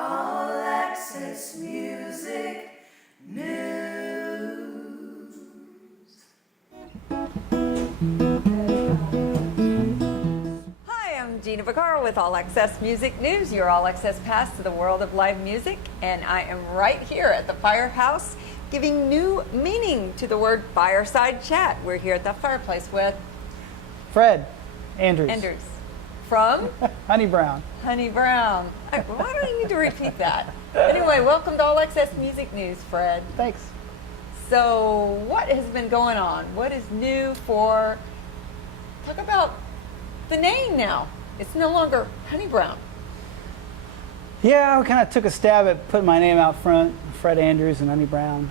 All Access Music News. Hi, I'm Gina Vaccaro with All Access Music News, your All Access pass to the world of live music, and I am right here at the Firehouse giving new meaning to the word fireside chat. We're here at the fireplace with Fred Andrews. Andrews from honeybrowne. honeybrowne. Why do I need to repeat that? Anyway, welcome to All Access Music News, Fred. Thanks. So, what has been going on? What is new for? Talk about the name now. It's no longer honeybrowne. Yeah, I kind of took a stab at putting my name out front, Fred Andrews and honeybrowne.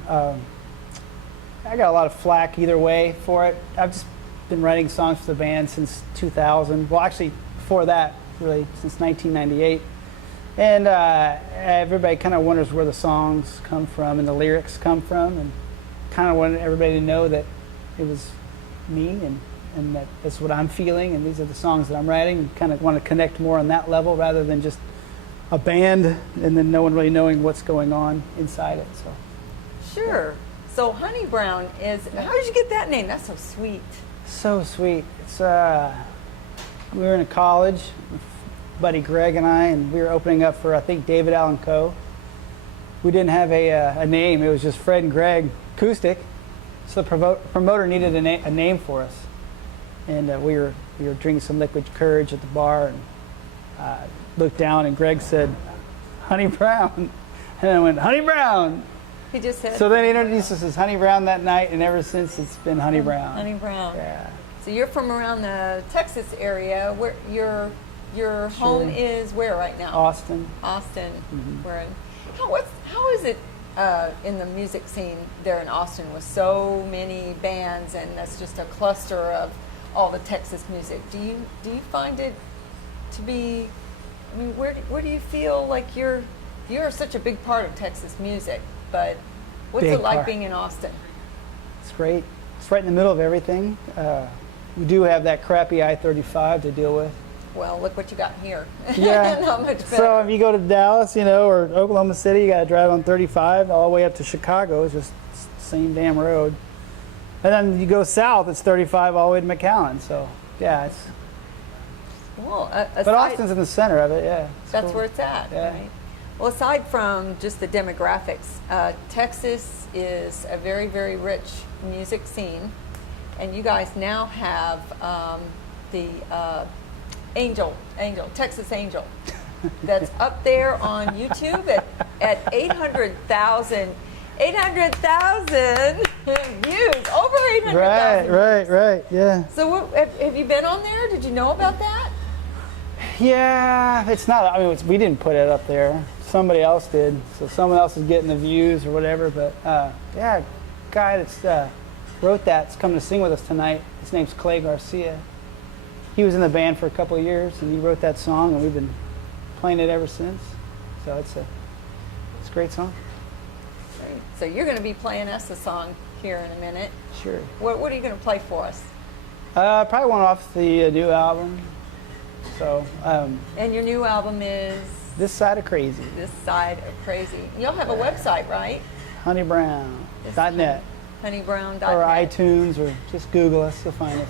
I got a lot of flack either way for it. I've just been writing songs for the band since 2000. Well, actually, before that, really, since 1998. And everybody kind of wonders where the songs come from and the lyrics come from, and kind of wanted everybody to know that it was me and that that's what I'm feeling, and these are the songs that I'm writing, and kind of want to connect more on that level rather than just a band and then no one really knowing what's going on inside it. So Sure. So honeybrowne is, how did you get that name? That's so sweet. so sweet. It's we were in college, buddy Greg and I, and we were opening up for I think David Allen Coe. We didn't have a name. It was just Fred and Greg acoustic. So the promoter needed a name for us, and we were drinking some liquid courage at the bar, and looked down, and Greg said, honeybrowne, and I went, honeybrowne. He just said. So then he introduced us as honeybrowne that night, and ever since it's been honeybrowne. Honeybrowne. Yeah. So you're from around the Texas area. Where your home is where right now? Austin. Austin. Mhm. We're in. How is it in the music scene there in Austin with so many bands, and that's just a cluster of all the Texas music? Do you find it to be? I mean, where do you feel like you're such a big part of Texas music? But what's Big it like part. being in Austin? It's great. It's right in the middle of everything. We do have that crappy I-35 to deal with. Well, look what you got here. Yeah. Not much better. So if you go to Dallas, or Oklahoma City, you got to drive on 35 all the way up to Chicago. It's just the same damn road. And then you go south, it's 35 all the way to McAllen. So yeah, it's. Well, But Austin's in the center of it. Yeah. It's that's cool. where it's at, Yeah. right? Well, aside from just the demographics, Texas is a very, very rich music scene, and you guys now have the Texas Angel, that's up there on YouTube at 800,000 views, over 800,000. Right, yeah. So have you been on there? Did you know about that? Yeah, it's not. I mean, we didn't put it up there. Somebody else did. So someone else is getting the views or whatever. But yeah, guy that's wrote that's coming to sing with us tonight. His name's Clay Garcia. He was in the band for a couple of years, and he wrote that song, and we've been playing it ever since. So it's a great song. Great. So you're going to be playing us a song here in a minute. Sure. What are you going to play for us? Probably one off the new album. So. And your new album is? This Side of Crazy. This Side of Crazy. You'll have a website, right? honeybrowne.net. honeybrowne.net. Or iTunes, or just Google us, you'll find us.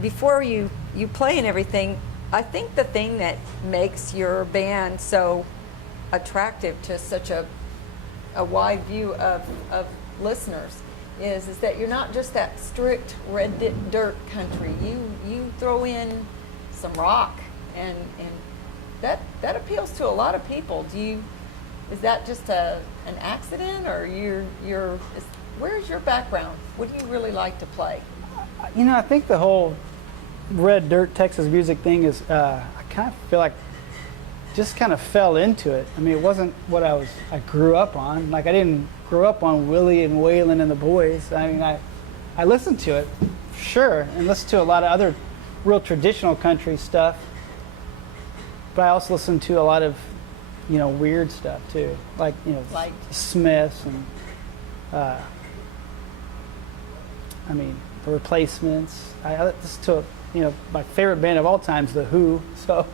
Before you play and everything, I think the thing that makes your band so attractive to such a wide view of listeners is that you're not just that strict red dirt country. You throw in some rock, and that appeals to a lot of people. Is that just an accident, or where's your background? What do you really like to play? I think the whole red dirt Texas music thing is, I kind of feel like just kind of fell into it. I mean, it wasn't what I grew up on. Like, I didn't grow up on Willie and Waylon and the Boys. I mean, I listened to it, sure, and listened to a lot of other real traditional country stuff. But I also listened to a lot of, weird stuff too, like Smiths and, the Replacements. I listened to, my favorite band of all time is The Who. So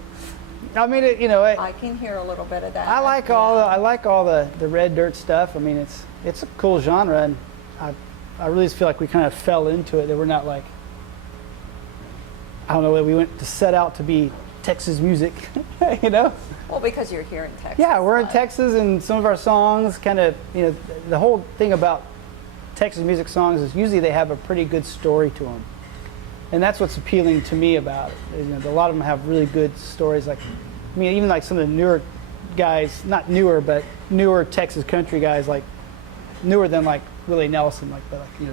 I mean, I can hear a little bit of that. I like all the red dirt stuff. I mean, it's a cool genre, and I really just feel like we kind of fell into it. That we're not like, I don't know, that we went to set out to be Texas music, you know? Well, because you're here in Texas. Yeah, we're in Texas, and some of our songs kind of, the whole thing about Texas music songs is usually they have a pretty good story to them. And that's what's appealing to me about it. A lot of them have really good stories. Like, I mean, even like some of the newer guys, not newer, but newer Texas country guys, like newer than like Willie Nelson, like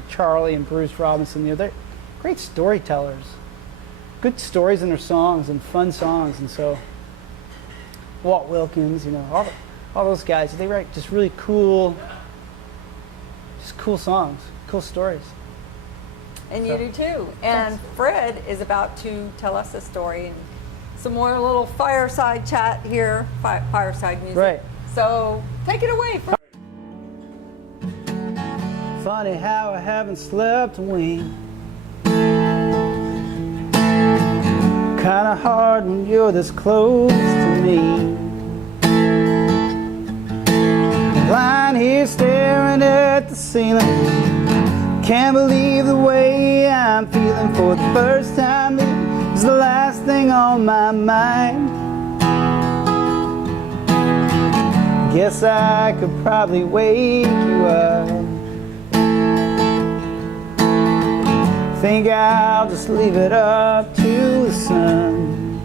Charlie and Bruce Robinson. They're great storytellers, good stories in their songs and fun songs. And so Walt Wilkins, all those guys, they write just really cool, songs, cool stories. And you do too. And Fred is about to tell us a story and some more little fireside chat here, fireside music. Right. So take it away, Fred. Funny how I haven't slept a wink. Kinda hard when you're this close to me. Lying here staring at the ceiling. Can't believe the way I'm feeling for the first time. It's the last thing on my mind. Guess I could probably wake you up. Think I'll just leave it up to the sun.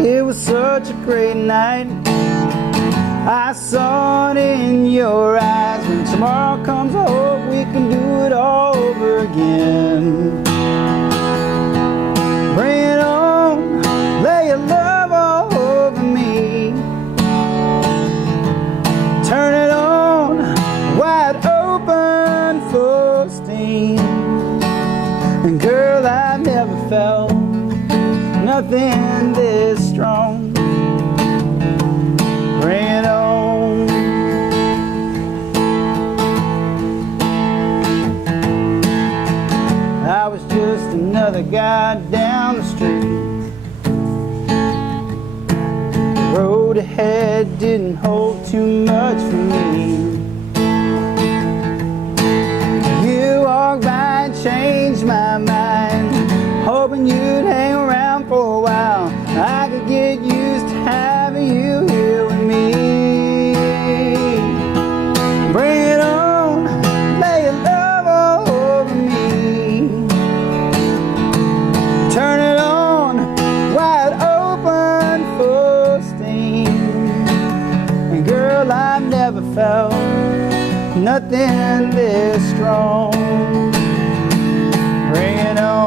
It was such a great night. I saw it in your eyes. When tomorrow comes, I hope we can do it all over again. Bring it on, lay your love all over me. Turn it on, wide open for steam. And girl, I've never felt nothing this strong. Bring it on. I was just another guy down the street. The road ahead didn't hold too much for me. You walked by and changed my mind, hoping you'd hang around for a while. I could get used to having you here with me. Bring it on, lay your love all over me. Turn it on, wide open for steam. And girl, I've never felt nothing this strong. Bring it on.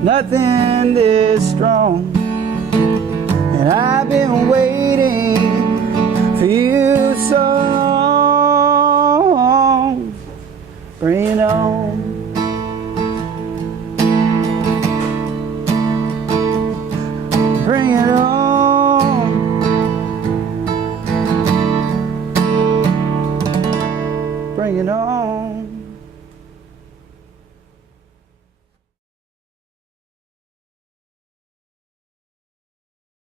Nothing this strong, and I've been waiting for you so long. Bring it on. Bring it on. Bring it on.